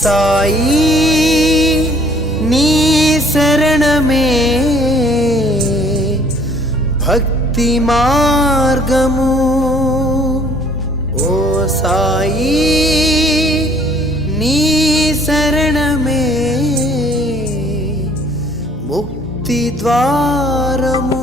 సాయి నీ శరణమే భక్తి మార్గము ఓ సాయి నీ శరణమే ముక్తి ద్వారము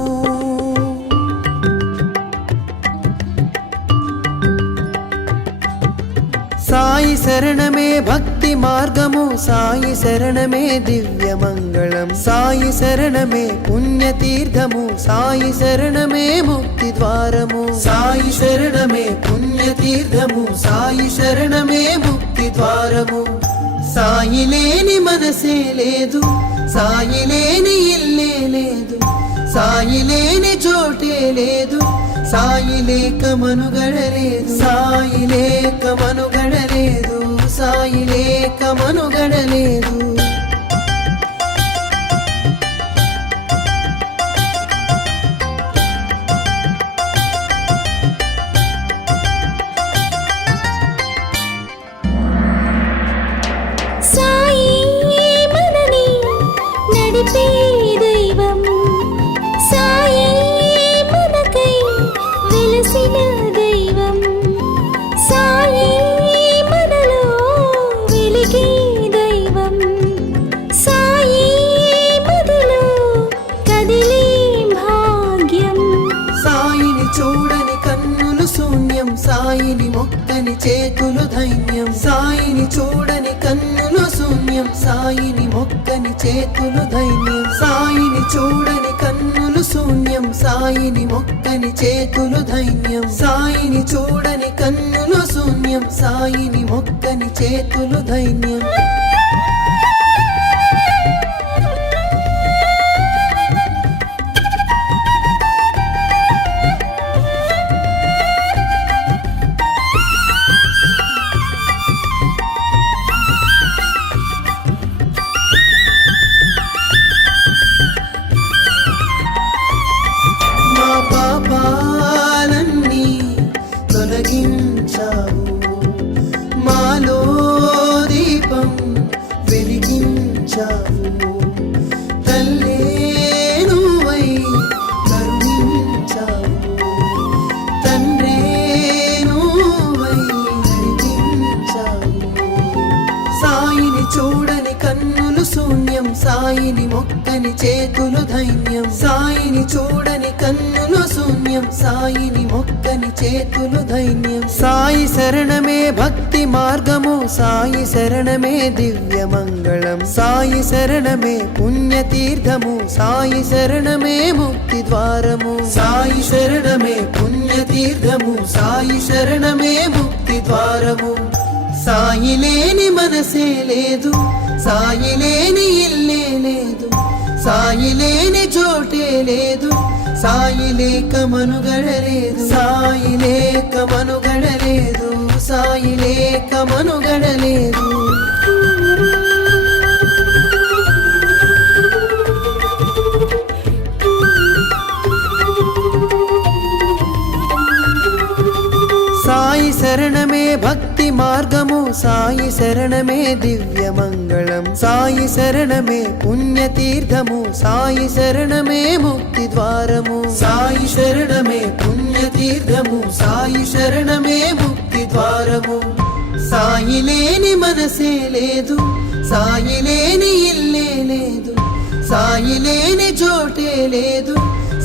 సాయి శరణమే భక్తి మార్గము సాయి శరణమే దివ్య మంగళం సాయి శరణమే పుణ్యతీర్థము సాయి శరణమే ముక్తి ద్వారము సాయి శరణమే పుణ్యతీర్థము సాయి శరణమే ముక్తి ద్వారము సాయి లేని మనసే లేదు సాయి లేని ఇల్లే లేదు సాయి లేని చోటే లేదు సాయి లేక మనుగడలేదు సాయి లేక మనుగడలేదు సాయి లేక మనుగడలేదు సాయి మనని నడిపే దైవం సాయి మనకై వెలసిన దైవం సాయి మనలో వెలిగే దైవం సాయి మదిలో కదిలే భాగ్యం సాయిని చూడని కన్నులు శూన్యం సాయిని మొక్కని చేతులు ధైన్యం సాయిని చూడని కన్నులు శూన్యం సాయిని మొక్కని చేతులు ధైన్యం సాయిని చూడని కన్నులు శూన్యం సాయిని మొక్కని చేతులు ధైన్యం సాయిని చూడని కన్నులు శూన్యం సాయిని మొక్కని చేతులు ధైన్యం మా పాపాలన్నీ తొలగించావు మాలో దీపం వెలిగించావు తల్లే నువ్వై కరుణించావు తండ్రే నువ్వై నడిపించావు సాయిని చూడని కన్నులు శూన్యం సాయిని మొక్కని చేతులు ధైన్యం సాయిని చూడని కన్నులు శూన్యం సాయిని మొక్కని చేతులు ధైన్యం సాయి శరణమే భక్తి మార్గము సాయి శరణమే దివ్య మంగళం సాయి శరణమే పుణ్యతీర్థము సాయి శరణమే ముక్తి ద్వారము సాయి శరణమే పుణ్యతీర్థము సాయి శరణమే ముక్తి ద్వారము సాయి లేని మనసే లేదు సాయి లేని ఇల్లే లేదు సాయి లేని చోటే లేదు సాయి లేక మనుగడలేదు సాయి లేక మనుగడలేదు సాయి లేక మనుగడలేదు సాయి శరణమే భక్తి మార్గము సాయి శరణమే దివ్య మంగళం సాయి శరణమే పుణ్యతీర్థము సాయి శరణమే ముక్తి ద్వారము సాయి శరణమే పుణ్యతీర్థము సాయి శరణమే ముక్తి ద్వారము సాయి లేని మనసే లేదు సాయి లేని ఇల్లే లేదు సాయి లేని చోటే లేదు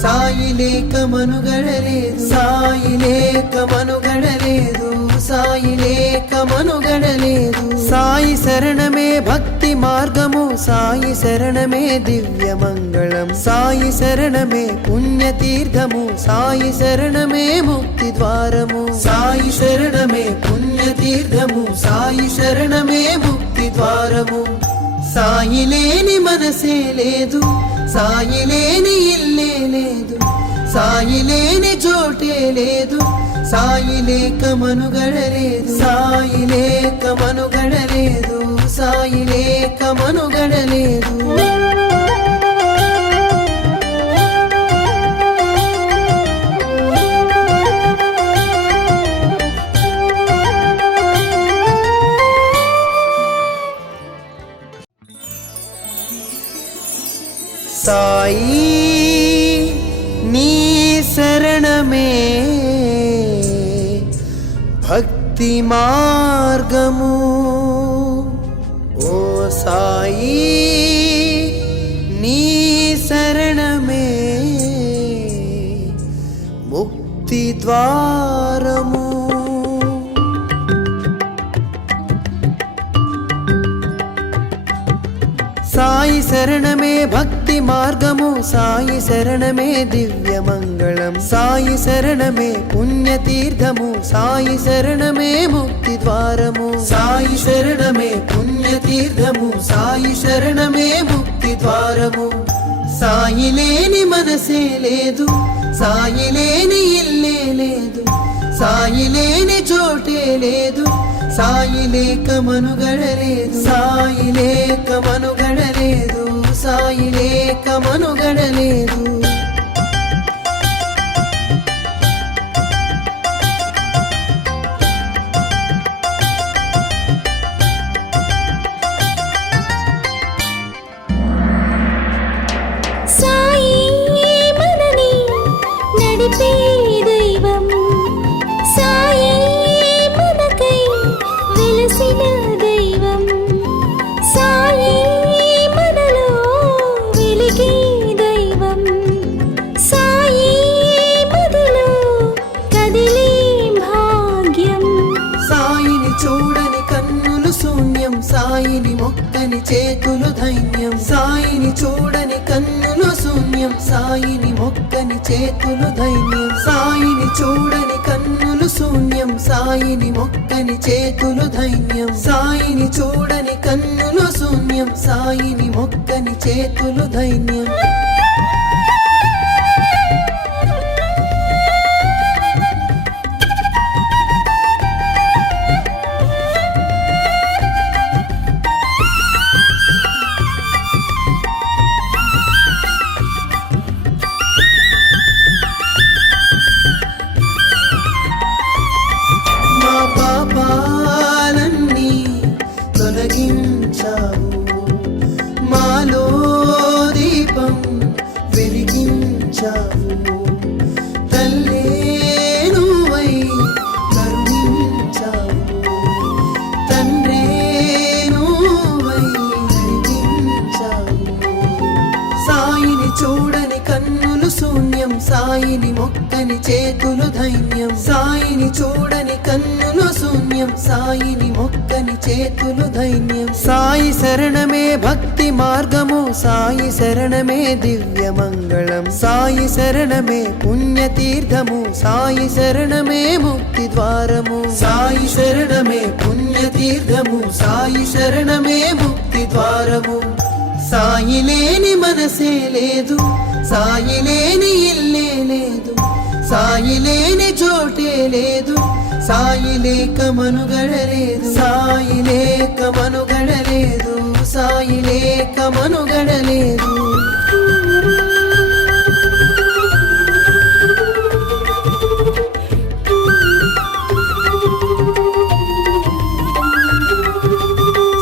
సాయి లేక మనుగడలేదు సాయి లేక మనుగడలేదు సాయి లేక మనుగడలేదు సాయి శరణమే భక్తి మార్గము సాయి శరణమే దివ్య మంగళం సాయి శరణమే పుణ్యతీర్థము సాయి శరణమే ముక్తి ద్వారము సాయి శరణమే పుణ్యతీర్థము సాయి శరణమే ముక్తి ద్వారము సాయి లేని మనసే లేదు సాయి లేని ఇల్లే లేదు సాయి లేని చోటే లేదు సాయి లేక మనుగడలేదు సాయి లేక మనుగడలేదు సాయి లేక మనుగడలేదు సాయి నీ శరణమే భక్తి మార్గము ఓ సాయి నీ శరణమే ముక్తి ద్వారము సాయి శరణమే భక్తి మార్గము సాయి శరణమే దివ్య మంగళం సాయి శరణమే పుణ్యతీర్థము సాయి శరణమే ముక్తి ద్వారము సాయి శరణమే పుణ్యతీర్థము సాయి శరణమే ముక్తి ద్వారము సాయి లేని మనసే లేదు సాయి లేని ఇల్లే లేదు సాయి లేని చోటే లేదు సాయి లేక మనుగడలేదు సాయి లేక మనుగడలేదు సాయి లేక మనుగడలేదు సాయి మనని నడిపే దైవం సాయి మనకై వెలసిన దైవం సాయి మనలో వెలిగే దైవం సాయి మదిలో కదిలే భాగ్యం సాయిని చూడని కన్నులు శూన్యం సాయిని మొక్కని చేతులు ధైన్యం సాయిని చూడని కన్నులు శూన్యం సాయిని మొక్కని చేతులు ధైన్యం సాయిని చూడని కన్నులు శూన్యం సాయిని మొక్కని చేతులు ధైన్యం సాయిని చూడని కన్నులు శూన్యం సాయిని మొక్కని చేతులు ధైన్యం మా పాపాలన్నీ తొలగించావు మాలో దీపం వెలిగించావు తల్లే నువ్వై కరుణించావు తండ్రే నువ్వై నడిపించావు సాయిని చూడని కన్నులు శూన్యం సాయిని మొక్కని చేతులు ధైన్యం సాయిని చూడని కన్నులు శూన్యం సాయిని మొక్కని చేతులు ధైన్యం సాయి శరణమే భక్తి మార్గము సాయి శరణమే దివ్య మంగళం సాయి శరణమే పుణ్యతీర్థము సాయి శరణమే ముక్తి ద్వారము సాయి శరణమే పుణ్యతీర్థము సాయి శరణమే ముక్తి ద్వారము సాయి లేని మనసే లేదు సాయి లేని ఇల్లే లేదు సాయి లేని చోటే లేదు సాయి లేక మనుగడలేదు సాయి లేక మనుగడలేదు సాయి లేక మనుగడలేదు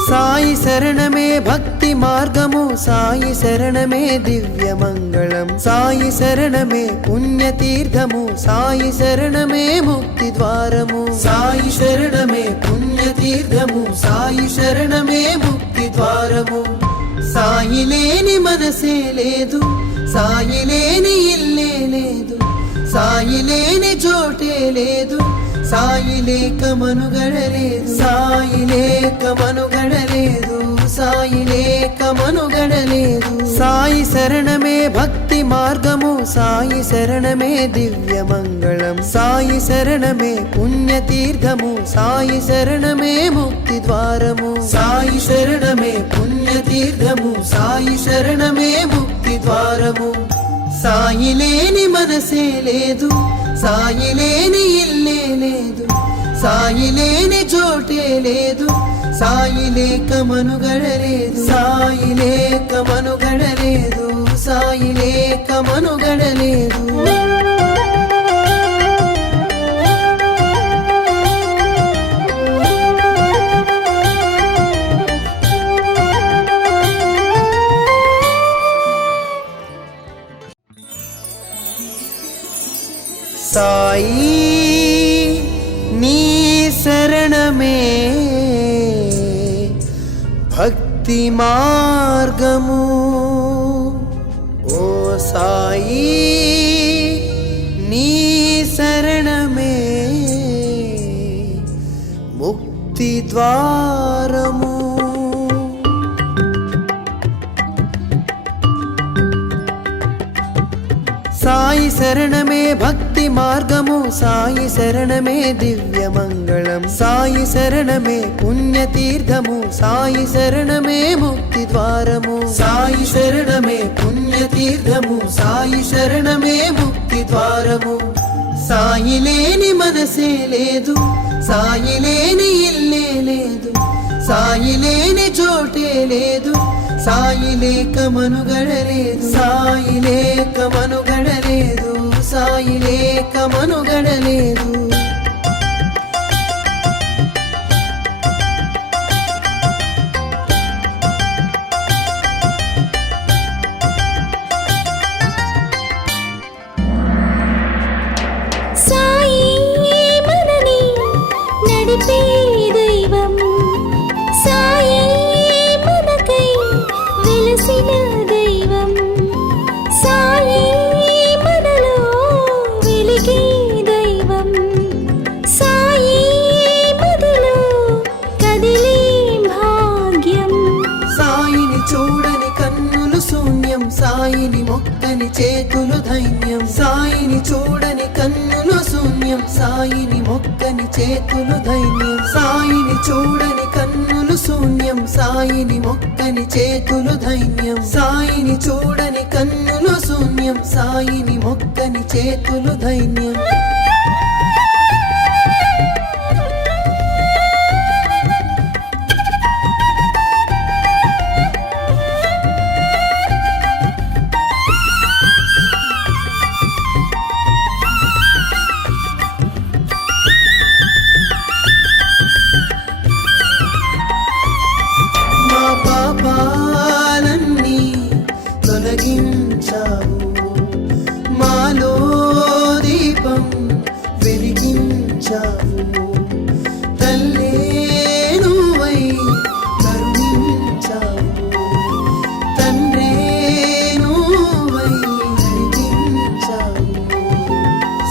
సాయి శరణమే భక్తి మార్గము సాయి శరణమే దివ్య మంగళం సాయి శరణమే పుణ్యతీర్థము సాయి శరణమే ముక్తి ద్వారము సాయి శరణమే పుణ్యతీర్థము సాయి శరణమే ముక్తి ద్వారము సాయి లేని మనసే లేదు సాయి లేని ఇల్లే లేదు సాయి లేని చోటే లేదు సాయి లేక మనుగడలేదు సాయి లేక మనుగడలేదు సాయి లేక మనుగడలేదు సాయి శరణమే భక్తి మార్గము సాయి శరణమే దివ్య మంగళం సాయి శరణమే పుణ్యతీర్థము సాయి శరణమే ముక్తి ద్వారము సాయి శరణమే పుణ్యతీర్థము సాయి శరణమే ముక్తి ద్వారము సాయి లేని మనసే లేదు సాయి లేని ఇల్లే లేదు సాయి లేని చోటే లేదు సాయి లేక మనుగడలేదు సాయి లేక మనుగడలేదు సాయి లేక మనుగడలేదు సాయి నీ శరణమే భక్తి మార్గము. ఓ సాయి నీ శరణమే ముక్తి ద్వారము. సాయి శరణమే భక్తి మార్గము, సాయి శరణమే దివ్య మంగళం, సాయి శరణమే పుణ్యతీర్థము, సాయి శరణమే ముక్తి ద్వారము. సాయి శరణమే పుణ్యతీర్థము, సాయి శరణమే ముక్తి ద్వారము. సాయి లేని మనసే లేదు, సాయి లేని ఇల్లే లేదు, సాయి లేని చోటే లేదు, సాయి లేక మనుగడలేదు, సాయి లేక మనుగడలేదు, సాయి లేక మనుగడలేదు. సాయి మనని నడిపే దైవం, సాయి మనకై వెలసిన దైవం, సాయి మనలో వెలిగే దైవం, సాయి మదిలో కదిలే భాగ్యం. సాయిని చూడని కన్నులు శూన్యం, సాయిని మొక్కని చేతులు ధైన్యం, సాయిని చూడని కన్నులు శూన్యం, సాయిని మొక్కని చేతులు ధైన్యం, సాయిని చూడని కన్నులు శూన్యం, సాయిని మొక్కని చేతులు ధైన్యం, సాయిని చూడని కన్నులు శూన్యం, సాయిని మొక్కని చేతులు ధైన్యం. మా పాపాలన్నీ తొలగించావు, మాలో దీపం వెలిగించావు, తల్లే నువ్వై కరుణించావు, తండ్రే నువ్వై నడిపించావు.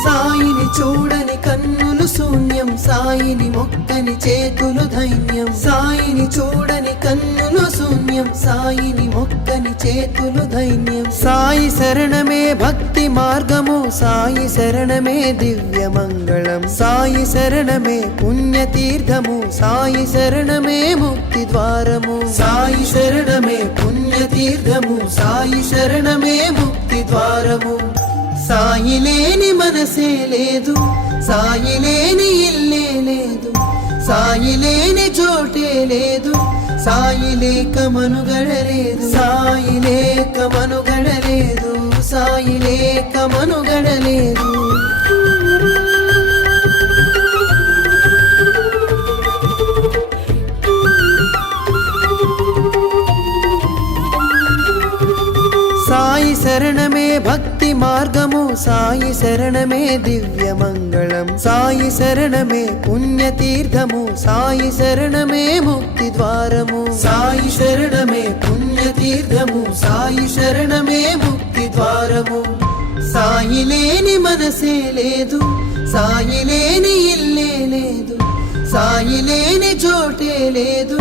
సాయిని చూడని కన్నులు శూన్యం, సాయిని మొక్కని చేతులు ధైన్యం, సాయిని చూడని కన్నులు శూన్యం, సాయిని మొక్కని చేతులు ధైన్యం. సాయి శరణమే భక్తి మార్గము, సాయి శరణమే దివ్య మంగళం, సాయి శరణమే పుణ్యతీర్థము, సాయి శరణమే ముక్తి ద్వారము. సాయి శరణమే పుణ్యతీర్థము, సాయి శరణమే ముక్తి ద్వారము. సాయి లేని మనసే లేదు, సాయి లేని ఇల్లే లేదు, సాయి లేని చోటే లేదు, సాయి లేక మనుగడలేదు, సాయి లేక మనుగడలేదు, సాయి లేక మనుగడలేదు. సాయి శరణమే భక్తి మార్గము, సాయి శరణమే దివ్య మంగళం, సాయి శరణమే పుణ్యతీర్థము, సాయి శరణమే ముక్తి ద్వారము. సాయి శరణమే పుణ్యతీర్థము, సాయి శరణమే ముక్తి ద్వారము. సాయి లేని మనసే లేదు, సాయి లేని ఇల్లే లేదు, సాయి లేని చోటే లేదు,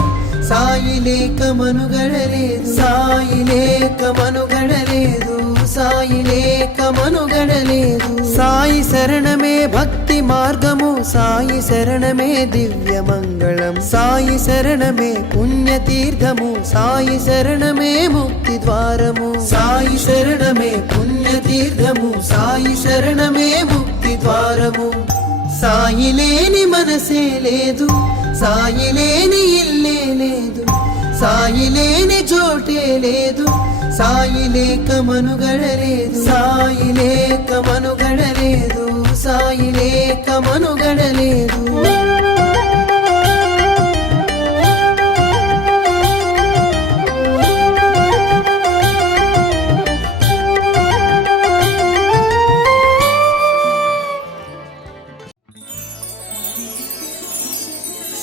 సాయి లేక మనుగడలేదు, సాయి లేక మనుగడలేదు, సాయి లేక మనుగడలేదు. సాయి శరణమే భక్తి మార్గము, సాయి శరణమే దివ్య మంగళం, సాయి శరణమే పుణ్యతీర్థము, సాయి శరణమే ముక్తి ద్వారము. సాయి శరణమే పుణ్యతీర్థము, సాయి శరణమే ముక్తి ద్వారము. సాయి లేని మనసే లేదు, సాయి లేని ఇల్లే లేదు, సాయి లేని చోటే లేదు, సాయి లేక మనుగడలేదు, సాయి లేక మనుగడలేదు, సాయి లేక మనుగడలేదు.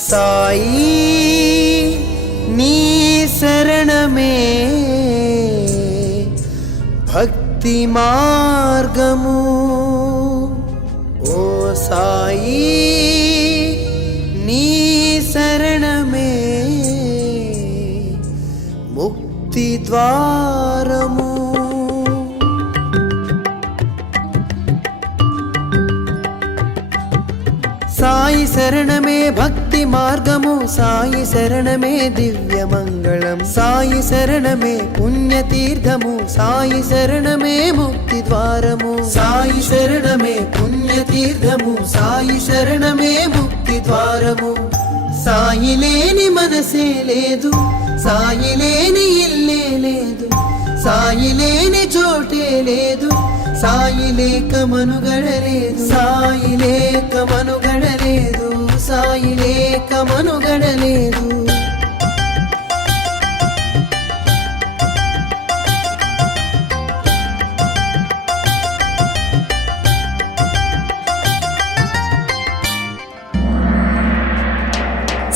సాయి నీ శరణమే భక్తి మార్గము ఓ సాయి నీ శరణమే ముక్తి ద్వారము సాయి శరణమే భక్తి మార్గము సాయి శరణమే దివ్య మంగళం సాయి శరణమే పుణ్యతీర్థము సాయి శరణమే ముక్తి ద్వారము సాయి శరణమే పుణ్యతీర్థము సాయి శరణమే ముక్తి ద్వారము సాయి లేని మనసే లేదు సాయి లేని ఇల్లే లేదు సాయి లేని చోటే లేదు సాయి లేక మనుగడలేదు సాయి లేక మనుగడలేదు సాయి లేక మనుగడలేదు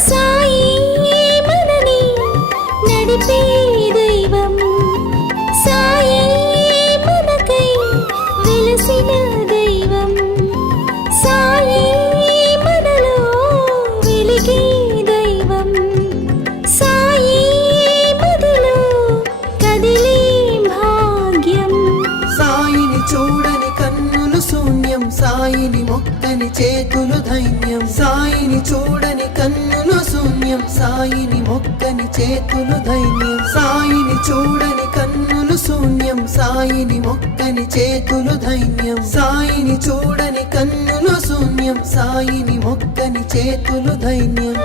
సాయి మనని నడిపే దైవం సాయి మనకై వెలసిన దైవం సాయి మనలో వెలిగే దైవం సాయి మదిలో కదిలే భాగ్యం సాయిని చూడని కన్నులు శూన్యం సాయిని మొక్కని చేతులు ధైన్యం సాయిని చూడని కన్నులు శూన్యం సాయిని మొక్కని చేతులు ధైన్యం సాయిని చూడని కన్నులు శూన్యం సాయిని మొక్కని చేతులు ధైన్యం సాయిని చూడని కన్నులు శూన్యం సాయిని మొక్కని చేతులు ధైన్యం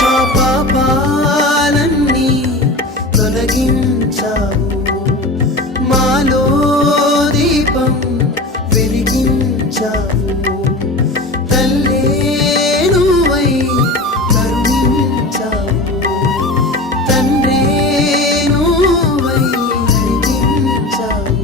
మా పాపాలన్నీ తొలగించావు మాలో దీపం వెలిగించావు తల్లే నువ్వై కరుణించావు తండ్రే నువ్వై నడిపించావు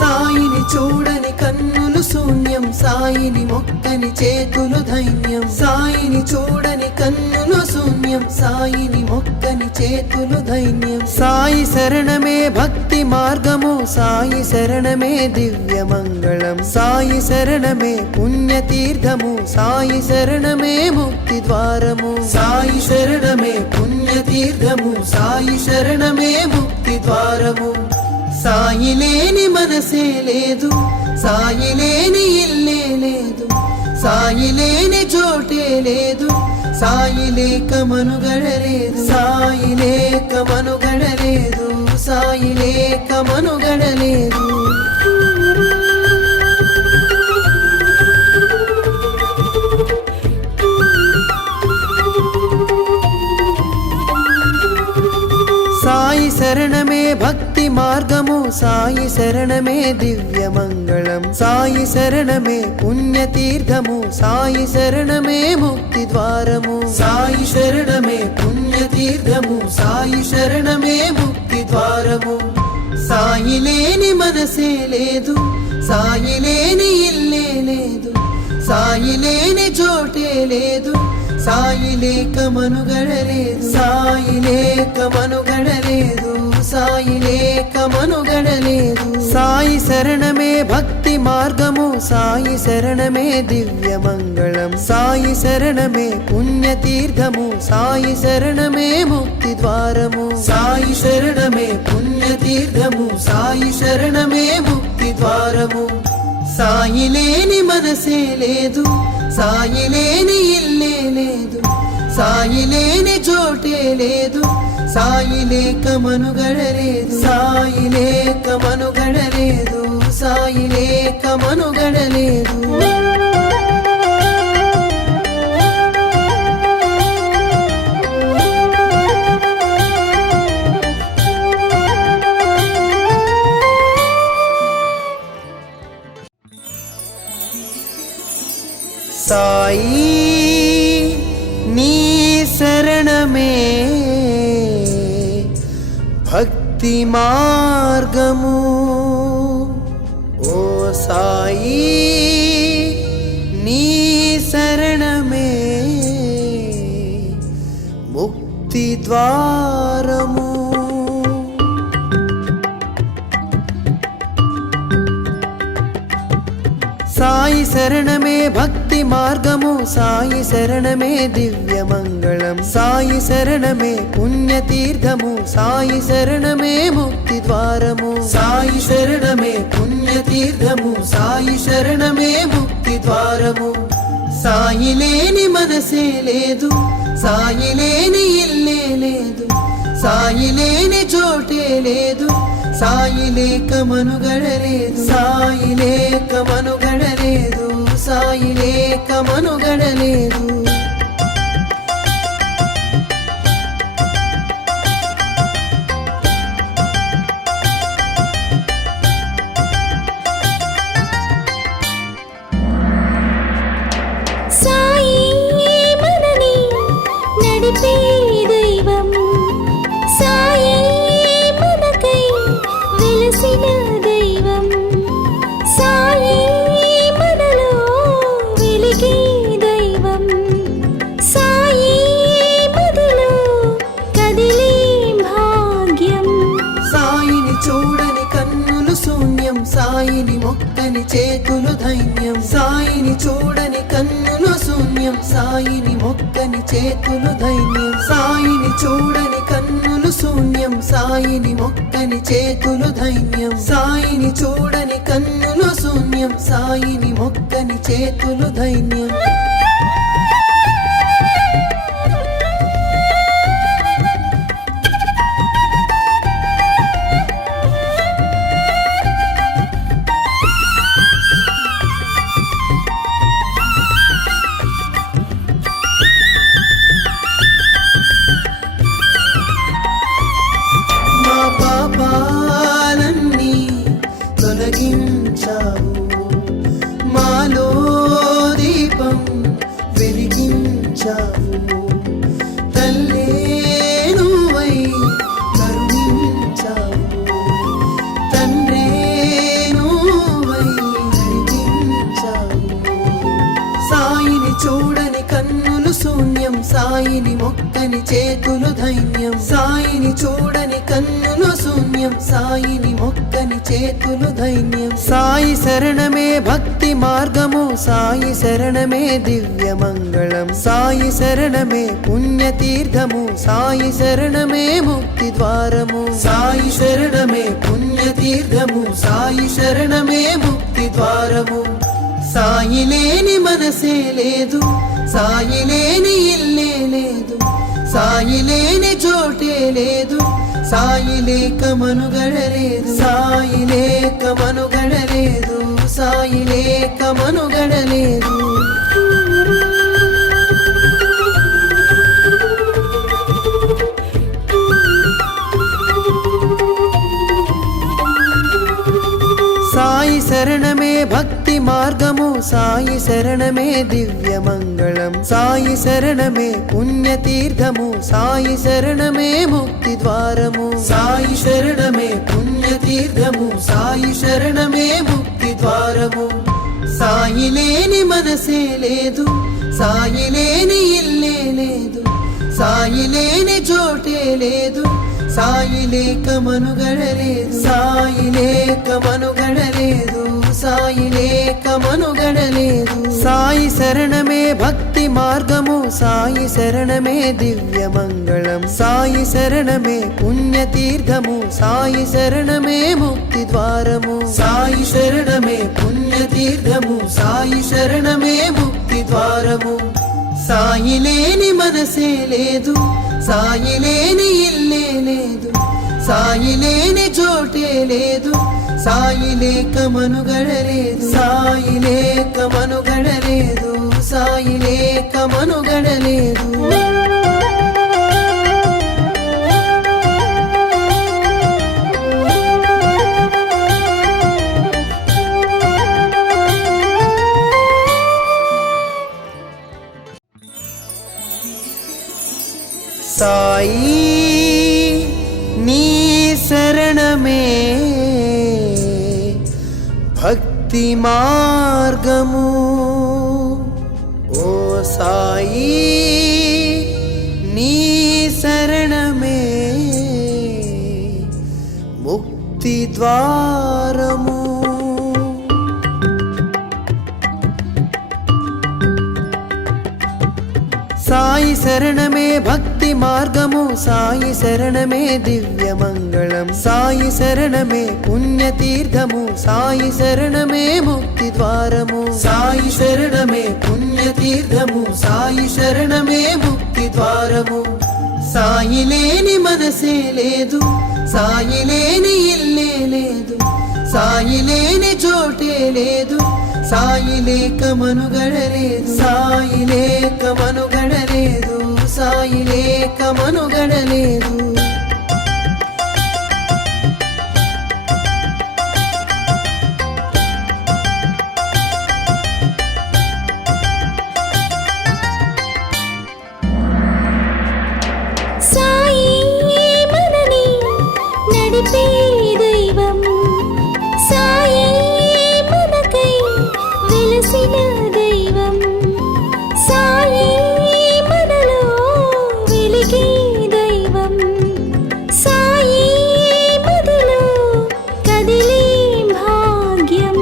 సాయిని చూడని కన్నులు శూన్యం సాయిని మొక్కని చేతులు ధైన్యం సాయిని చూడని కన్నులు శూన్యం సాయిని మొక్కని చేతులు ధైన్యం సాయి శరణమే భక్తి మార్గము సాయి శరణమే దివ్య మంగళం సాయి శరణమే పుణ్యతీర్థము సాయి శరణమే ముక్తి ద్వారము సాయి శరణమే పుణ్యతీర్థము సాయి శరణమే ముక్తి ద్వారము సాయి లేని మనసే లేదు సాయి లేని ఇల్లే లేదు సాయి లేని చోటే లేదు సాయి లేక మనుగడలేదు సాయి లేక మనుగడలేదు సాయి లేక మనుగడలేదు సాయి శరణమే భక్తి మార్గము సాయి శరణమే దివ్య మంగళం సాయి శరణమే పుణ్యతీర్థము సాయి శరణమే ముక్తి ద్వారము సాయి శరణమే పుణ్యతీర్థము సాయి శరణమే ముక్తి ద్వారము సాయి లేని మనసే లేదు సాయి లేని ఇల్లే లేదు సాయి లేని చోటే లేదు సాయి లేక మనుగడలేదు సాయి లేక మనుగడలేదు సాయి లేక మనుగడలేదు సాయి శరణమే భక్తి మార్గము సాయి శరణమే దివ్య మంగళం సాయి శరణమే పుణ్యతీర్థము సాయి శరణమే ముక్తి ద్వారము సాయి శరణమే పుణ్యతీర్థము సాయి శరణమే ముక్తి ద్వారము సాయి లేని మనసే లేదు సాయి లేని ఇల్లే లేదు సాయి లేని చోటే లేదు సాయి లేక మనుగడలేదు సాయి లేక మనుగడలేదు సాయి లేక మనుగడలేదు సాయి నీ శరణమే భక్తి మార్గము ఓ సాయి నీ శరణమే ముక్తి ద్వారము సాయి శరణమే భక్తి మార్గము సాయి శరణమే దివ్య మంగళం సాయి శరణమే పుణ్యతీర్థము సాయి శరణమే ముక్తి ద్వారము సాయి శరణమే పుణ్యతీర్థము సాయి శరణమే ముక్తి ద్వారము సాయి లేని మనసే లేదు సాయి లేని ఇల్లే లేదు సాయి లేని చోటే లేదు సాయి లేక మనుగడలేదు సాయి లేక మనుగడలేదు సాయి లేక మనుగడలేదు సాయి మనని నడిపే దైవం సాయి మనకై వెలసిన దైవం సాయి మనలో వెలిగే దైవం సాయి మదిలో కదిలే భాగ్యం సాయిని చూడని కన్నులు శూన్యం సాయిని మొక్కని చేతులు ధైన్యం సాయిని చూడని కన్నులు శూన్యం సాయిని మొక్కని చేతులు ధైన్యం సాయిని చూడని కన్నులు శూన్యం సాయిని మొక్కని చేతులు ధైన్యం సాయిని చూడని కన్నులు శూన్యం సాయిని మొక్కని చేతులు ధైన్యం మా పాపాలన్నీ తొలగించావు మాలో దీపం వెలిగించావు తల్లే నువ్వై కరుణించావు తండ్రే నువ్వై నడిపించావు సాయిని చూడని కన్నులు శూన్యం సాయిని మొక్కని చేతులు ధైన్యం సాయిని చూడని కన్నులు శూన్యం సాయిని మొక్కని చేతులు ధైన్యం సాయి శరణమే భక్తి మార్గము సాయి శరణమే దివ్య మంగళం సాయి శరణమే పుణ్యతీర్థము సాయి శరణమే ముక్తి ద్వారము సాయి శరణమే పుణ్యతీర్థము సాయి శరణమే ముక్తి ద్వారము సాయి లేని మనసే లేదు సాయి లేని ఇల్లే లేదు సాయి లేని చోటే లేదు సాయి లేక మనుగడలేదు సాయి లేక మనుగడలేదు సాయి లేక మనుగడలేదు సాయి శరణమే భక్తి మార్గము సాయి శరణమే దివ్య మంగళం సాయి శరణమే పుణ్యతీర్థము సాయి శరణమే ముక్తి ద్వారము సాయి శరణమే పుణ్యతీర్థము సాయి శరణమే ముక్తి ద్వారము సాయి లేని మనసే లేదు సాయి లేని ఇల్లే లేదు సాయి లేని చోటే లేదు సాయి లేక మనుగడలేదు సాయి లేక మనుగడలేదు సాయి లేక మనుగడలేదు సాయి శరణమే భక్తి మార్గము సాయి శరణమే దివ్య మంగళం సాయి శరణమే పుణ్యతీర్థము సాయి శరణమే ముక్తి ద్వారము సాయి శరణమే పుణ్యతీర్థము సాయి శరణమే ముక్తి ద్వారము సాయి లేని మనసే లేదు సాయి లేని ఇల్లే లేదు సాయి లేని చోటే లేదు సాయి లేక మనుగడలేదు సాయి లేక మనుగడలేదు సాయి లేక మనుగడలేదు సాయి నీ శరణమే భక్తి మార్గము ఓ సాయి నీ శరణమే ముక్తి ద్వారము సాయి శరణమే భక్తి మార్గము సాయి శరణమే దివ్య మంగళం సాయి శరణమే పుణ్యతీర్థము సాయి శరణమే ముక్తి ద్వారము సాయి శరణమే పుణ్యతీర్థము సాయి శరణమే ముక్తి ద్వారము సాయి లేని మనసే లేదు సాయి లేని ఇల్లే లేదు సాయి లేని చోటే లేదు సాయి లేక మనుగడలేదు సాయి లేక మనుగడలేదు సాయి లేక మనుగడలేదు సాయి మనని నడిపే దైవం సాయి మనకై వెలసిన దైవం సాయి మనలో వెలిగే దైవం సాయి మదిలో కదిలే భాగ్యం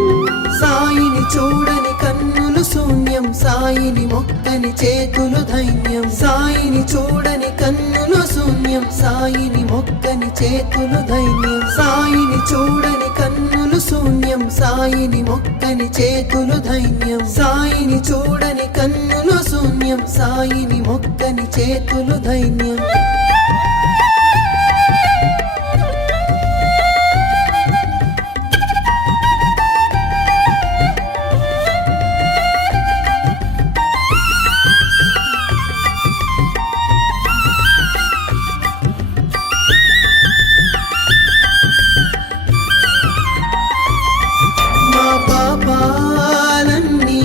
సాయిని చూడని కన్నులు శూన్యం సాయిని మొక్కని చేతులు ధైన్యం సాయిని చూడని కన్నులు శూన్యం సాయిని మొక్కని చేతులు ధైన్యం సాయిని చూడని కన్నులు శూన్యం సాయిని మొక్కని చేతులు ధైన్యం సాయిని చూడని కన్నులు శూన్యం సాయిని మొక్కని చేతులు ధైన్యం మా పాపాలన్నీ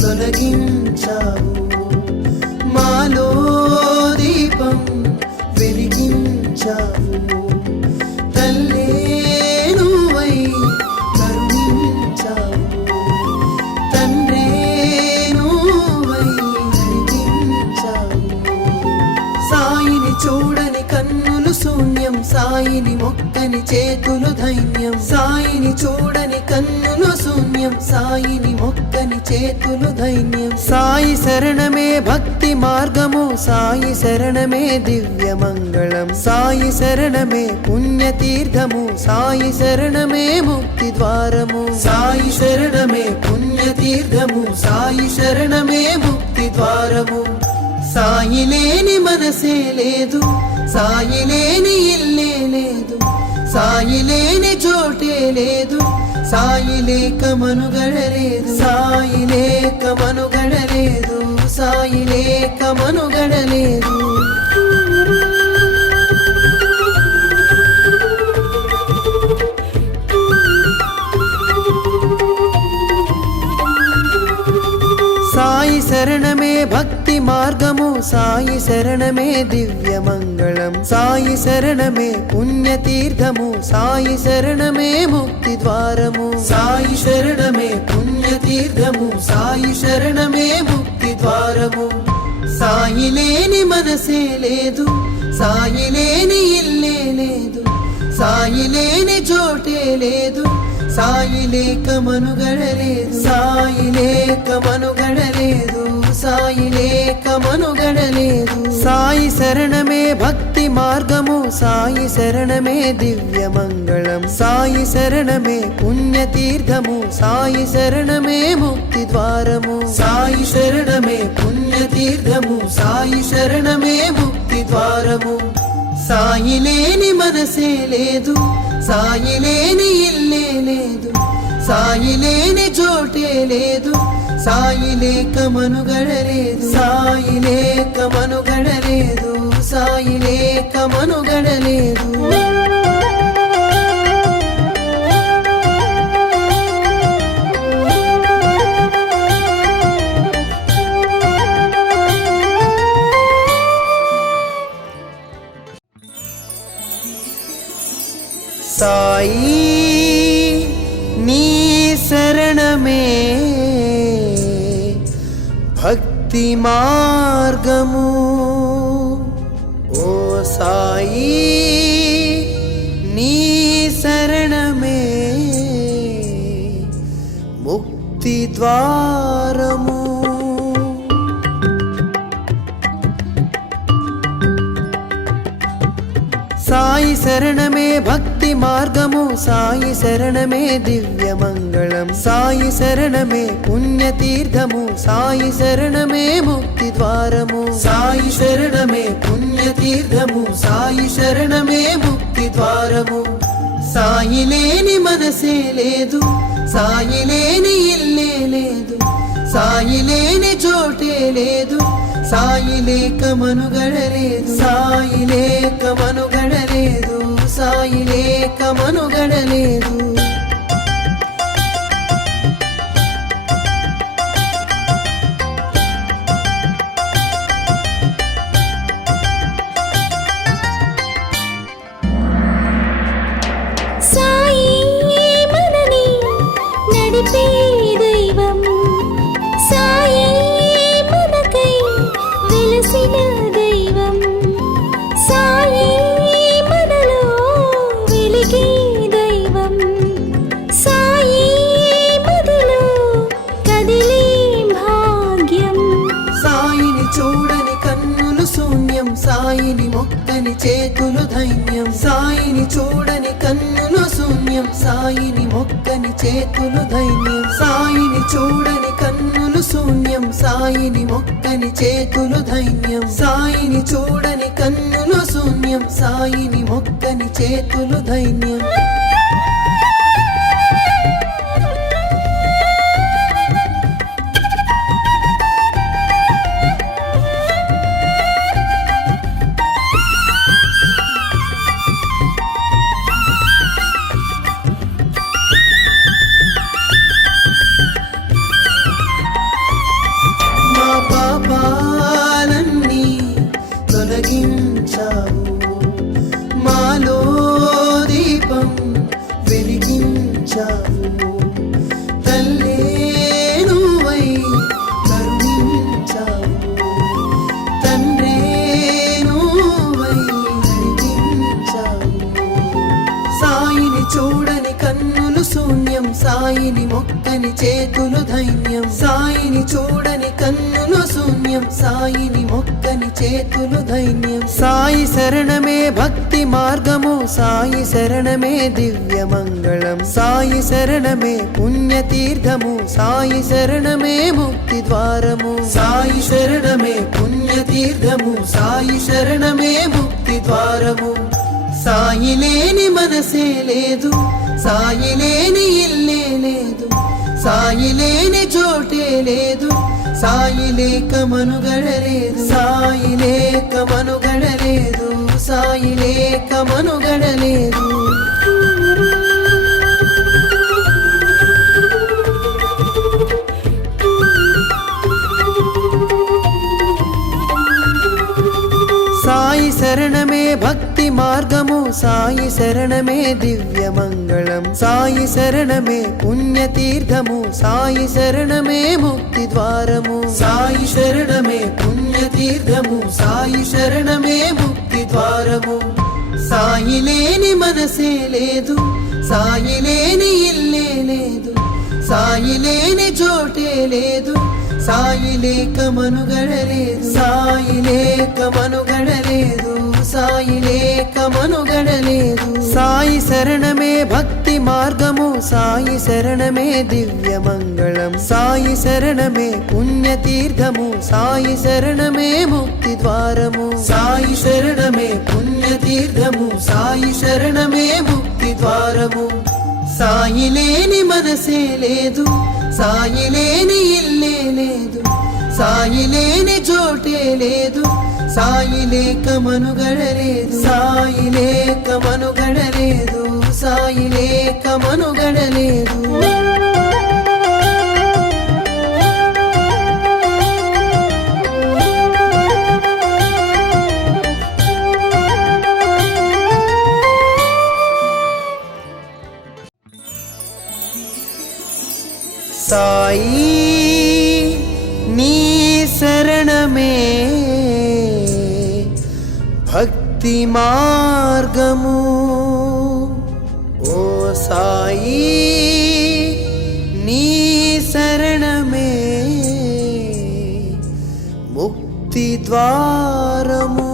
తొలగించావు మాలో దీపం వెలిగించావు తల్లే నువ్వై కరుణించావు తండ్రే నువ్వై నడిపించావు సాయిని చూడని కన్నులు శూన్యం సాయిని మొక్కని చేతులు ధైన్యం సాయిని చూడని కన్నులు శూన్యం సాయిని మొక్కని చేతులు ధైన్యం సాయి శరణమే భక్తి మార్గము సాయి శరణమే దివ్య మంగళం సాయి శరణమే పుణ్యతీర్థము సాయి శరణమే ముక్తి ద్వారము సాయి శరణమే పుణ్యతీర్థము సాయి శరణమే ముక్తి ద్వారము సాయి లేని మనసే లేదు సాయి లేని ఇల్లే లేదు సాయి లేని చోటే లేదు సాయి లేక మనుగడలేదు సాయి లేక మనుగడలేదు సాయి లేక మనుగడలేదు సాయి శరణమే భక్తి మార్గము సాయి శరణమే దివ్య మంగళం సాయి శరణమే పుణ్యతీర్థము సాయి శరణమే ముక్తి ద్వారము సాయి శరణమే పుణ్యతీర్థము సాయి శరణమే ముక్తి ద్వారము సాయి లేని మనసే లేదు సాయి లేని ఇల్లే లేదు సాయి లేని చోటే లేదు సాయి లేక మనుగడలేదు సాయి లేక మనుగడలేదు సాయి లేక మనుగడలేదు సాయి శరణమే భక్తి మార్గము సాయి శరణమే దివ్య మంగళం సాయి శరణమే పుణ్యతీర్థము సాయి శరణమే ముక్తి ద్వారము సాయి శరణమే పుణ్యతీర్థము సాయి శరణమే ముక్తి ద్వారము సాయి లేని మనసే లేదు సాయి లేని ఇల్లే లేదు సాయి లేని చోటే లేదు సాయి లేక మనుగడలేదు సాయి లేక మనుగడలేదు సాయి లేక మనుగడలేదు సాయి నీ శరణమే భక్తి మార్గము ఓ సాయి నీ శరణమే ముక్తి ద్వారము సాయి శరణమే భక్తి మార్గము సాయి శరణమే దివ్య మంగళం సాయి శరణమే పుణ్యతీర్థము సాయి శరణమే ముక్తి ద్వారము సాయి శరణమే పుణ్యతీర్థము సాయి శరణమే ముక్తి ద్వారము సాయి లేని మనసే లేదు సాయి లేని ఇల్లే లేదు సాయి లేని చోటే లేదు సాయి లేక మనుగడలేదు సాయి లేక మనుగడలేదు సాయి లేక మనుగడలేదు సాయి మనని నడిపే దైవం సాయి మనకై వెలసిన దైవం సాయి మనలో వెలిగే దైవం సాయి మదిలో కదిలే భాగ్యం సాయిని చూడని కన్నులు శూన్యం సాయిని మొక్కని చేతులు ధైన్యం సాయిని చూడని కన్నులు శూన్యం సాయిని మొక్కని చేతులు ధైన్యం సాయిని చూడని కన్నులు శూన్యం సాయిని మొక్కని చేతులు ధైన్యం సాయిని చూడని కన్నులు శూన్యం సాయిని మొక్కని చేతులు ధైన్యం మా పాపాలన్నీ తొలగించావు మాలో దీపం వెలిగించావు తల్లే నువ్వై కరుణించావు తండ్రే నువ్వై నడిపించావు సాయిని చూడని కన్నులు శూన్యం సాయిని మొక్కని చేతులు ధైన్యం సాయిని చూడని కన్నులు శూన్యం సాయిని మొక్కని చేతులు ధైన్యం సాయి శరణమే భక్తి మార్గము సాయి శరణమే దివ్య మంగళం సాయి శరణమే పుణ్యతీర్థము సాయి శరణమే ముక్తి ద్వారము సాయి శరణమే పుణ్యతీర్థము సాయి శరణమే ముక్తి ద్వారము సాయి లేని మనసే లేదు సాయి లేని ఇల్లే లేదు సాయి లేని చోటే లేదు సాయి లేక మనుగడలేదు సాయి లేక మనుగడలేదు సాయి లేక మనుగడలేదు సాయి శరణమే భక్తి మార్గము సాయి శరణమే దివ్య మంగళం సాయి శరణమే పుణ్యతీర్థము సాయి శరణమే ముక్తి ద్వారము సాయి శరణమే పుణ్యతీర్థము సాయి శరణమే ముక్తి ద్వారము సాయి లేని మనసే లేదు సాయి లేని ఇల్లే లేదు సాయి లేని చోటే లేదు సాయి లేక మనుగడలేదు సాయి లేక మనుగడలేదు సాయి లేక మనుగడలేదు సాయి శరణమే భక్తి మార్గము సాయి శరణమే దివ్య మంగళం సాయి శరణమే పుణ్యతీర్థము సాయి శరణమే ముక్తి ద్వారము సాయి శరణమే పుణ్యతీర్థము సాయి శరణమే ముక్తి ద్వారము సాయి లేని మనసే లేదు సాయి లేని ఇల్లే లేదు సాయి లేని చోటే లేదు సాయి లేక మనుగడలేదు సాయి లేక మనుగడలేదు సాయి లేక మనుగడలేదు సాయి నీ శరణమే భక్తి మార్గము ఓ సాయి నీ శరణమే ముక్తి ద్వారము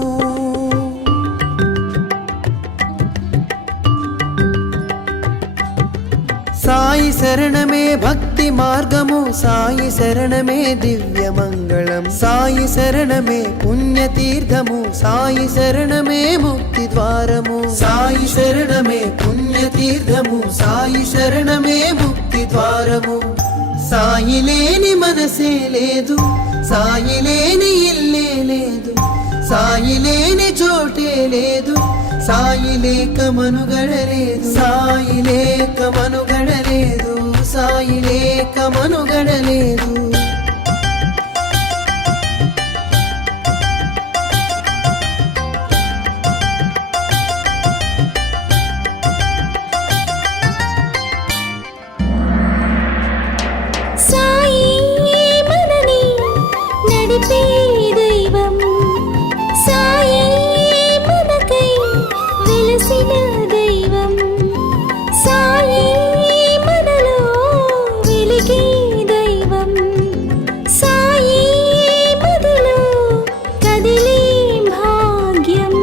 సాయి శరణమే భక్తి మార్గము సాయి శరణమే దివ్య మంగళం సాయి శరణమే పుణ్యతీర్థము సాయి శరణమే ముక్తి ద్వారము సాయి శరణమే పుణ్యతీర్థము సాయి శరణమే ముక్తి ద్వారము సాయి లేని మనసే లేదు సాయి లేని ఇల్లే లేదు సాయి లేని చోటే లేదు సాయి లేక మనుగడలేదు సాయి లేక మనుగడలేదు సాయి లేక మనుగడలేదు సాయి మనని నడిపే దైవం సాయి మనకై వెలసిన దైవం సాయి మనలో వెలిగే దైవం సాయి మదిలో కదిలే భాగ్యం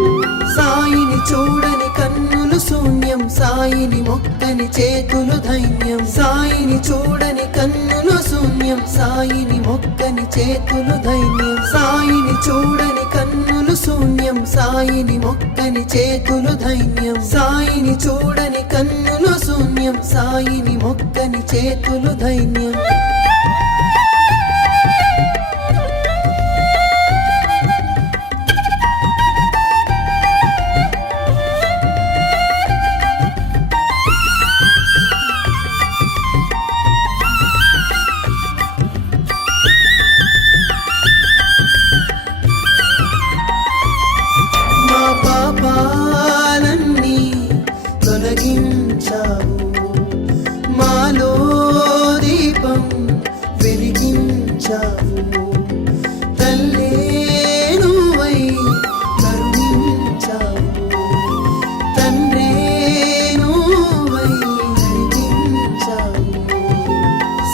సాయిని చూడని కన్నులు శూన్యం సాయిని మొక్కని చేతులు ధైన్యం సాయిని చూడని కన్నులు శూన్యం సాయిని మొక్కని చేతులు ధైన్యం సాయిని చూడని కన్నులు శూన్యం సాయిని మొక్కని చేతులు ధైన్యం సాయిని చూడని కన్నులు శూన్యం సాయిని మొక్కని చేతులు ధైన్యం మా పాపాలన్నీ తొలగించావు మాలో దీపం వెలిగించావు తల్లే నువ్వై కరుణించావు తండ్రే నువ్వై నడిపించావు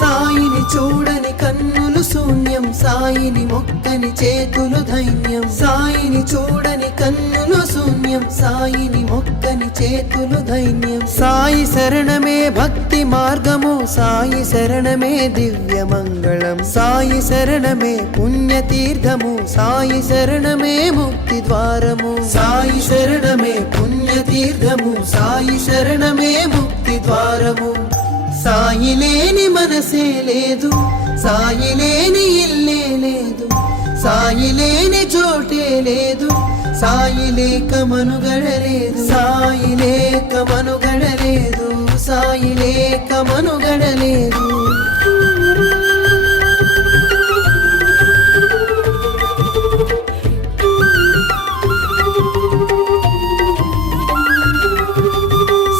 సాయిని చూడని కన్నులు శూన్యం సాయిని మొక్కని చేతులు ధైన్యం సాయిని చూడని కన్నులు శూన్యం సాయిని మొక్కని చేతులు ధైన్యం సాయి శరణమే భక్తి మార్గము సాయి శరణమే దివ్య మంగళం సాయి శరణమే పుణ్యతీర్థము సాయి శరణమే ముక్తి ద్వారము సాయి శరణమే పుణ్యతీర్థము సాయి శరణమే ముక్తి ద్వారము సాయి లేని మనసే లేదు సాయి లేని ఇల్లే లేదు సాయి లేని చోటే లేదు సాయి లేక మనుగడలేదు సాయి లేక మనుగడలేదు సాయి లేక మనుగడలేదు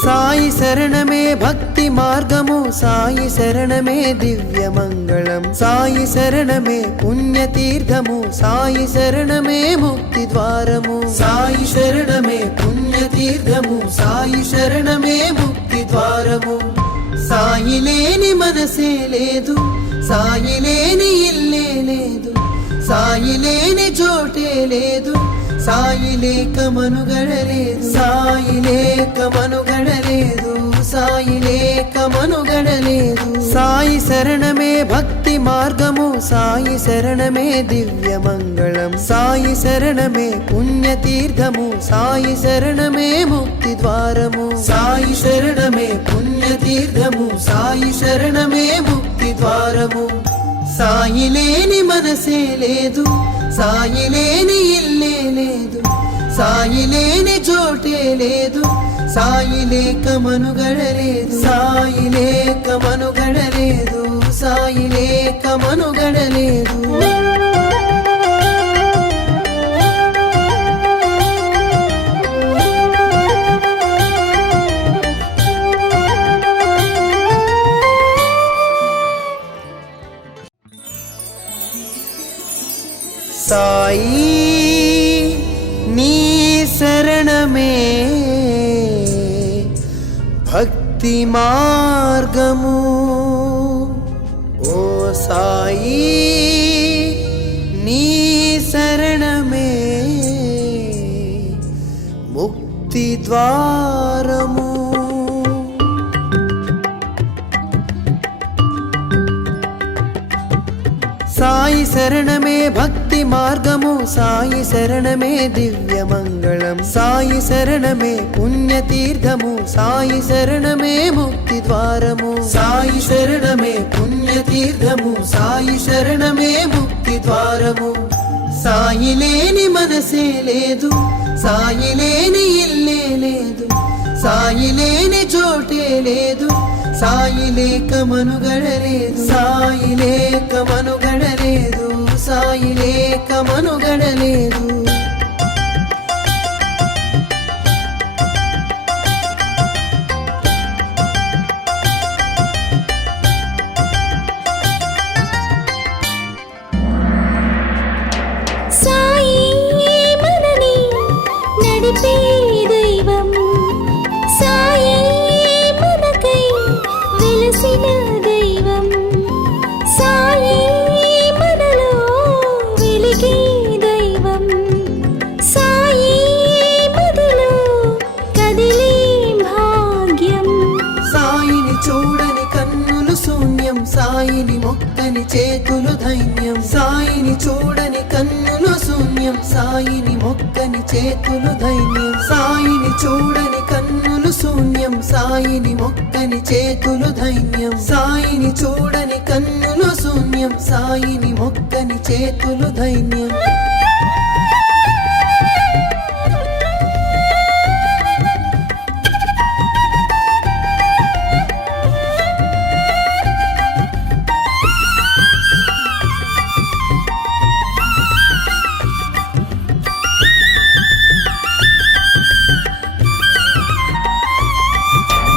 సాయి శరణమే భక్తి మార్గము సాయి శరణమే దివ్య మంగళం సాయి శరణమే పుణ్యతీర్థము సాయి శరణమే ముక్తి ద్వారము సాయి శరణమే పుణ్యతీర్థము సాయి శరణమే ముక్తి ద్వారము సాయి లేని మనసే లేదు సాయి లేని ఇల్లే లేదు సాయి లేని చోటే లేదు సాయి లేక మనుగడలేదు సాయి లేక మనుగడలేదు సాయి లేక మనుగడలేదు సాయి శరణమే భక్తి మార్గము సాయి శరణమే దివ్య మంగళం సాయి శరణమే పుణ్యతీర్థము సాయి శరణమే ముక్తి ద్వారము సాయి శరణమే పుణ్యతీర్థము సాయి శరణమే ముక్తి ద్వారము సాయి లేని మనసే లేదు సాయి లేని ఇల్లే లేదు సాయి లేని చోటే లేదు సాయి లేక మనుగడలేదు సాయి లేక మనుగడలేదు సాయి లేక మనుగడలేదు సాయి నీ శరణమే భక్తి మార్గము ఓ సాయి నీ శరణమే ముక్తి ద్వారము సాయి శరణమే భక్తి మార్గము సాయి శరణమే దివ్య మంగళం సాయి శరణమే పుణ్యతీర్థము సాయి శరణమే ముక్తి ద్వారము సాయి శరణమే పుణ్యతీర్థము సాయి శరణమే ముక్తి ద్వారము సాయి లేని మనసే లేదు సాయి లేని ఇల్లే లేదు సాయి లేని చోటే లేదు సాయి లేక మనుగడలేదు సాయి లేక మనుగడలేదు సాయి లేక మనుగడలేదు సాయి మనని నడిపే దైవం సాయి మనకై వెలసిన దైవం సాయి మనలో వెలిగే దైవం సాయి మదిలో కదిలే భాగ్యం సాయిని చూడని కన్నులు శూన్యం సాయిని మొక్కని చేతులు ధైన్యం సాయిని చూడని కన్నులు శూన్యం సాయిని మొక్కని చేతులు ధైన్యం సాయిని చూడని కన్నులు శూన్యం సాయిని మొక్కని చేతులు ధైన్యం సాయిని చూడని కన్నులు శూన్యం సాయిని మొక్కని చేతులు ధైన్యం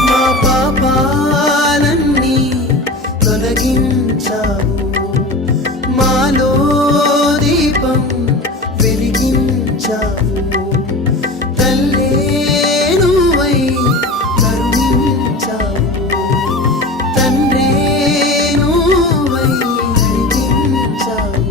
మా పాపాలన్నీ తొలగించావు మాలో దీపం వెలిగించావు తల్లే నువ్వై కరుణించావు తండ్రే నువ్వై నడిపించావు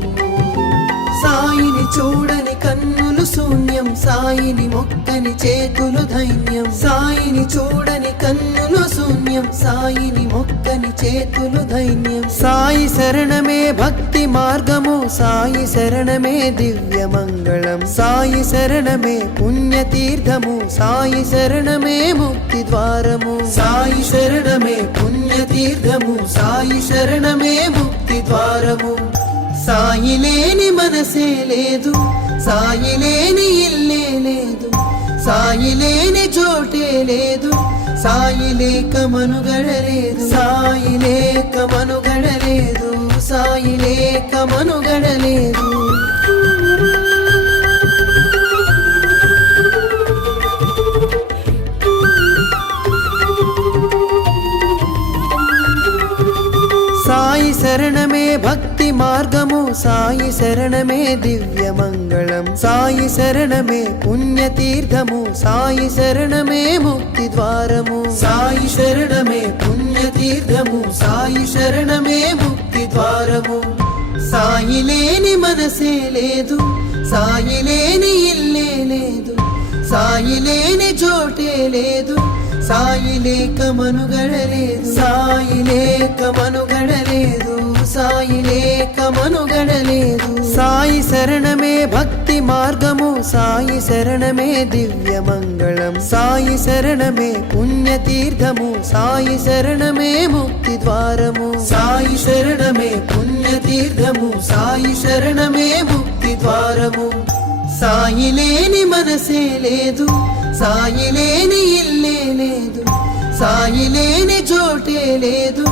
సాయిని చూడని కన్నులు శూన్యం సాయిని మొక్కని చేతులు ధైన్యం సాయిని చూడని కన్నులు శూన్యం సాయిని మొక్కని చేతులు ధైన్యం సాయి శరణమే భక్తి మార్గము సాయి శరణమే దివ్య మంగళం సాయి శరణమే పుణ్యతీర్థము సాయి శరణమే ముక్తి ద్వారము సాయి శరణమే పుణ్యతీర్థము సాయి శరణమే ముక్తి ద్వారము సాయి లేని మనసే లేదు సాయి లేని ఇల్లే లేదు సాయి లేని చోటే లేదు సాయి లేక మనుగడలేదు సాయి లేక మనుగడలేదు సాయి లేక మనుగడలేదు సాయి శరణమే భక్తి మార్గము సాయి శరణమే దివ్య మంగళం సాయి శరణమే పుణ్యతీర్థము సాయి శరణమే ముక్తి ద్వారము సాయి శరణమే పుణ్యతీర్థము సాయి శరణమే ముక్తి ద్వారము సాయి లేని మనసే లేదు సాయి లేని ఇల్లే లేదు సాయి లేని చోటే లేదు సాయి లేక మనుగడలేదు సాయి లేక మనుగడలేదు సాయి లేక మనుగడలేదు సాయి శరణమే భక్తి మార్గము సాయి శరణమే దివ్య మంగళం సాయి శరణమే పుణ్యతీర్థము సాయి శరణమే ముక్తి ద్వారము సాయి శరణమే పుణ్యతీర్థము సాయి శరణమే ముక్తి ద్వారము సాయి లేని మనసే లేదు సాయి లేని ఇల్లే లేదు సాయి లేని చోటే లేదు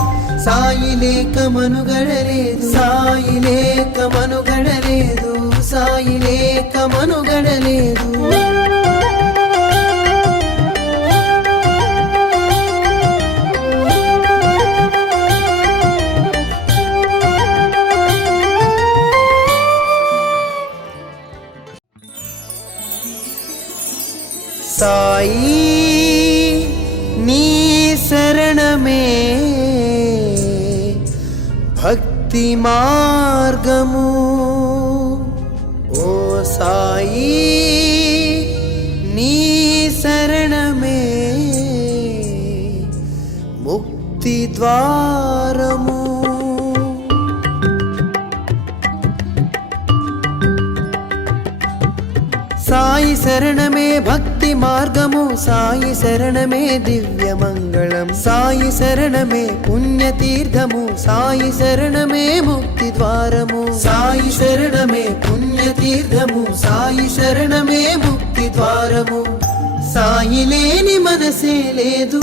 సాయి లేక మనుగడలేదు సాయి లేక మనుగడలేదు సాయి లేక మనుగడలేదు సాయి నీ శరణమే భక్తి మార్గము ఓ సాయి నీ శరణమే ముక్తి ద్వారము సాయి శరణమే భక్తి మార్గము సాయి శరణమే దివ్య మంగళం సాయి శరణమే పుణ్యతీర్థము సాయి శరణమే ముక్తి ద్వారము సాయి శరణమే పుణ్యతీర్థము సాయి శరణమే ముక్తి ద్వారము సాయి లేని మనసే లేదు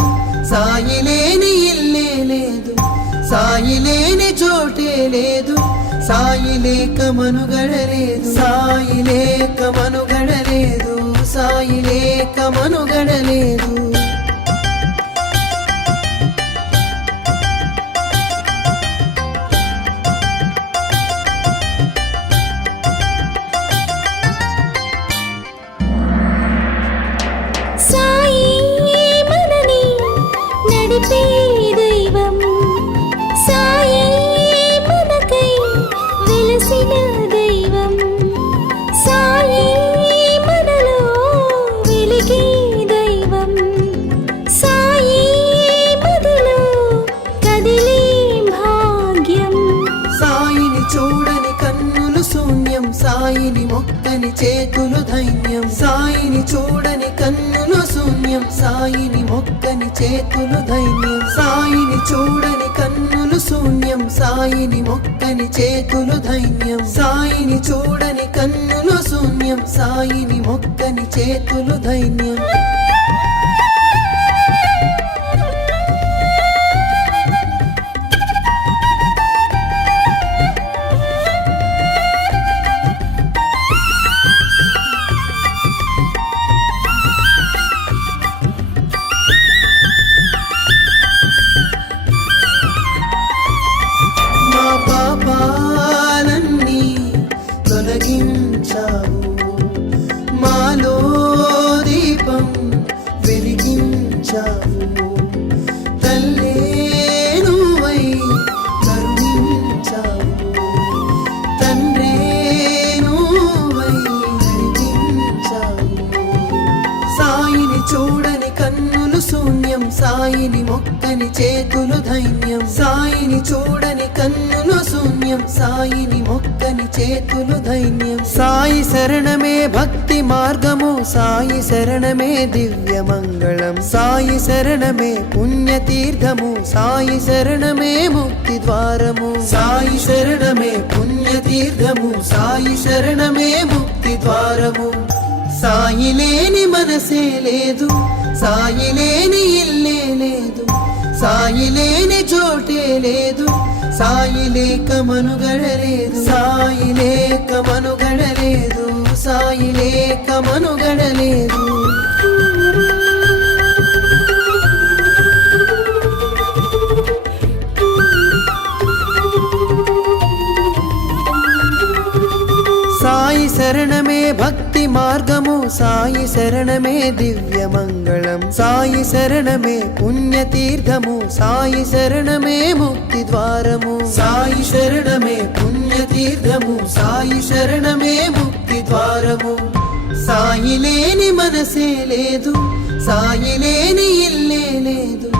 సాయి లేని ఇల్లే లేదు సాయి లేని చోటే లేదు సాయి లేక మనుగడలేదు సాయి లేక మనుగడలేదు సాయి లేక మనుగడలేదు సాయి మనని నడిపే దైవం సాయి మనకై వెలసిన దైవం సాయి మనలో వెలిగే దైవం సాయి మదిలో కదిలే భాగ్యం సాయిని చూడని కన్నులు శూన్యం సాయిని మొక్కని చేతులు ధైన్యం సాయిని చూడని కన్నులు శూన్యం సాయిని మొక్కని చేతులు ధైన్యం సాయిని చూడని కన్నులు శూన్యం సాయిని మొక్కని చేతులు ధైన్యం సాయిని చూడని కన్నులు శూన్యం సాయిని మొక్కని చేతులు ధైన్యం మా పాపాలన్నీ తొలగించావు మాలో దీపం వెలిగించావు తల్లే నువ్వై కరుణించావు తండ్రే నువ్వై నడిపించావు సాయిని చూడని కన్నులు శూన్యం సాయిని మొక్కని చేతులు ధైన్యం సాయిని చూడని కన్నులు శూన్యం సాయిని మొక్కని చేతులు ధైన్యం సాయి శరణమే భక్తి మార్గము సాయి శరణమే దివ్య మంగళం సాయి శరణమే పుణ్యతీర్థము సాయి శరణమే ముక్తి ద్వారము సాయి శరణమే పుణ్యతీర్థము సాయి శరణమే ముక్తి ద్వారము సాయి లేని మనసే లేదు సాయి లేని ఇల్లే లేదు సాయి లేని చోటే లేదు సాయి లేక మనుగడలేదు సాయి లేక మనుగడలేదు సాయి లేక మనుగడలేదు సాయి శరణమే భక్తి మార్గము సాయి శరణమే దివ్య మంగళం సాయి శరణమే పుణ్యతీర్థము సాయి శరణమే ముక్తి ద్వారము సాయి శరణమే పుణ్యతీర్థము సాయి శరణమే ముక్తి ద్వారము సాయి లేని మనసే లేదు సాయి లేని ఇల్లే లేదు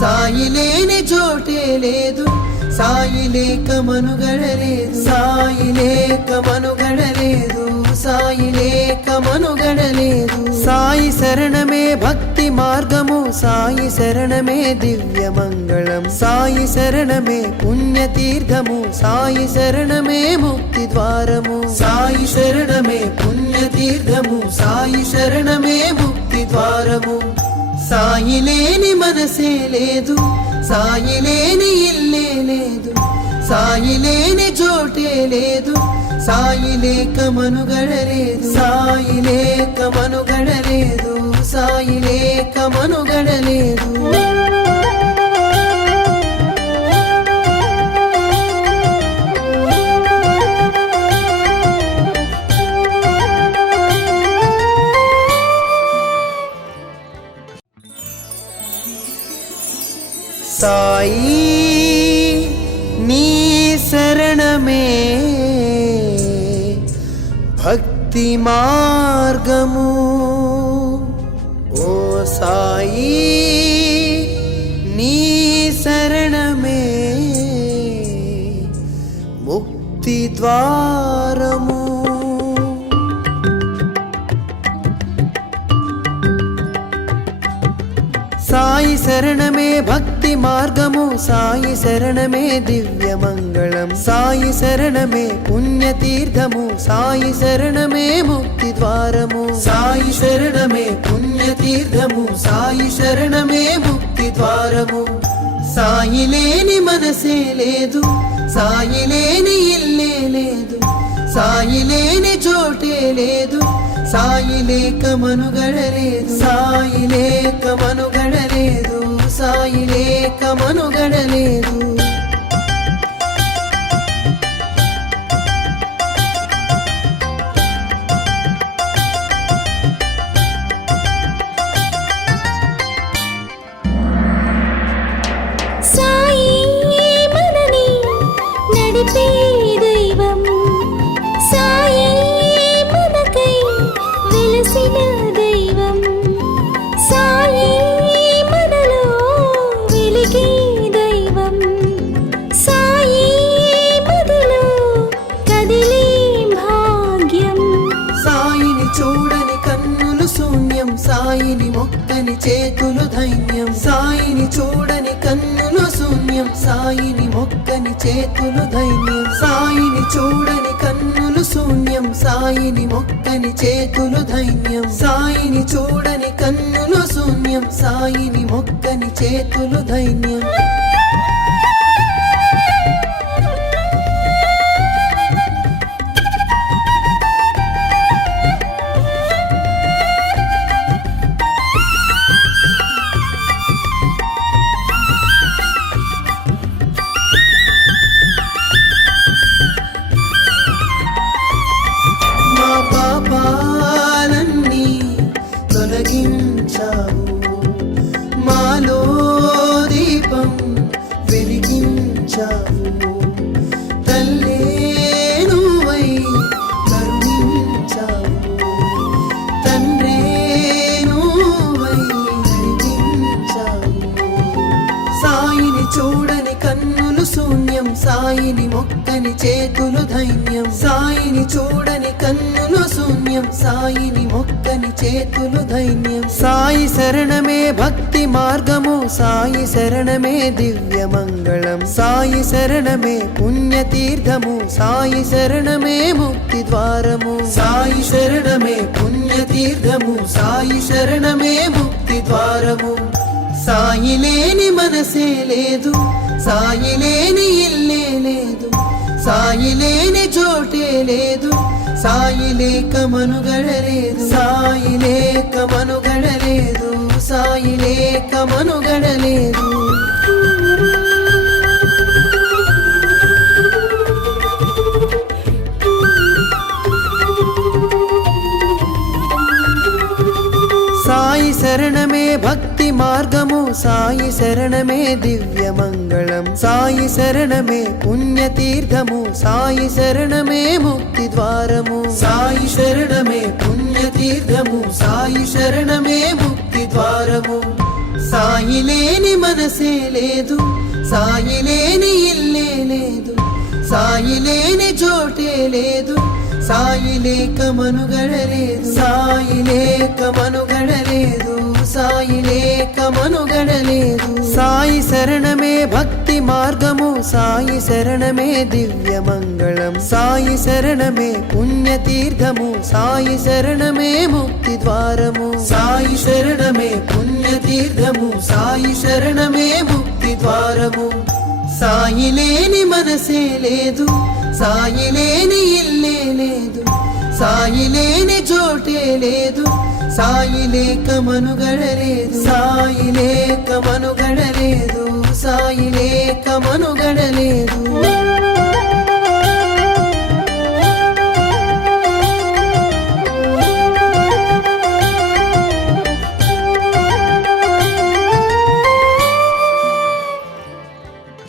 సాయి లేని చోటే లేదు సాయి లేక మనుగడలేదు సాయి లేక మనుగడలేదు సాయి లేక మనుగడలేదు సాయి శరణమే భక్తి మార్గము సాయి శరణమే దివ్య మంగళం సాయి శరణమే పుణ్యతీర్థము సాయి శరణమే ముక్తి ద్వారము సాయి శరణమే పుణ్యతీర్థము సాయి శరణమే ముక్తి ద్వారము సాయి లేని మనసే లేదు సాయి లేని ఇల్లే లేదు సాయి లేని చోటే లేదు సాయి లేక మనుగడలేదు సాయి లేక మనుగడలేదు సాయి లేక మనుగడలేదు సాయి నీ శరణమే భక్తి మార్గము ఓ సాయి నీ శరణమే ముక్తి ద్వారము సాయి శరణమే భక్తి మార్గము సాయి శరణమే దివ్య మంగళం సాయి శరణమే పుణ్యతీర్థము సాయి శరణమే ముక్తి ద్వారము సాయి శరణమే పుణ్యతీర్థము సాయి శరణమే ముక్తి ద్వారము సాయి లేని మనసే లేదు సాయి లేని ఇల్లే లేదు సాయి లేని చోటే లేదు సాయి లేక మనుగడలేదు సాయి లేక మనుగడలేదు సాయి లేక మనుగడలేదు సాయి మనని నడిపే దైవం సాయి మనకై వెలసిన దైవం సాయి మనలో వెలిగే దైవం సాయి మదిలో కదిలే భాగ్యం సాయిని చూడని కన్నులు శూన్యం సాయిని మొక్కని చేతులు ధైన్యం సాయిని చూడని కన్నులు శూన్యం సాయిని మొక్కని చేతులు ధైన్యం సాయిని చూడని కన్నులు శూన్యం సాయిని మొక్కని చేతులు ధైన్యం సాయిని చూడని కన్నులు శూన్యం సాయిని మొక్కని చేతులు ధైన్యం మా పాపాలన్నీ తొలగించావు మాలో దీపం వెలిగించావు తల్లే నువ్వై కరుణించావు తండ్రే నువ్వై నడిపించావు సాయిని చూడని కన్నులు శూన్యం సాయిని మొక్కని చేతులు ధైన్యం సాయిని చూడని కన్నులు శూన్యం సాయిని మొక్కని చేతులు ధైన్యం సాయి శరణమే భక్తి మార్గము సాయి శరణమే దివ్య మంగళం సాయి శరణమే పుణ్యతీర్థము సాయి శరణమే ముక్తి ద్వారము సాయి శరణమే పుణ్యతీర్థము సాయి శరణమే ముక్తి ద్వారము సాయి లేని మనసే లేదు సాయి లేని ఇల్లే లేదు సాయి లేని చోటే లేదు సాయి లేక మనుగడలేదు సాయి లేక మనుగడలేదు సాయి లేక మనుగడలేదు సాయి శరణమే భక్తి మార్గము సాయి శరణమే దివ్య మంగళం సాయి శరణమే పుణ్యతీర్థము సాయి శరణమే ముక్తి ద్వారము సాయి శరణమే పుణ్యతీర్థము సాయి శరణమే ముక్తి ద్వారము సాయి లేని మనసే లేదు సాయి లేని ఇల్లే లేదు సాయి లేని చోటే లేదు సాయి లేక మనుగడలేదు సాయి లేక మనుగడలేదు సాయి లేక మనుగడలేదు సాయి శరణమే భక్తి మార్గము సాయి శరణమే దివ్య మంగళం సాయి శరణమే పుణ్యతీర్థము సాయి శరణమే ముక్తి ద్వారము సాయి శరణమే పుణ్యతీర్థము సాయి శరణమే ముక్తి ద్వారము సాయి లేని మనసే లేదు సాయి లేని ఇల్లే లేదు సాయి లేని చోటే లేదు సాయి లేక మనుగడలేదు సాయి లేక మనుగడలేదు సాయి లేక మనుగడలేదు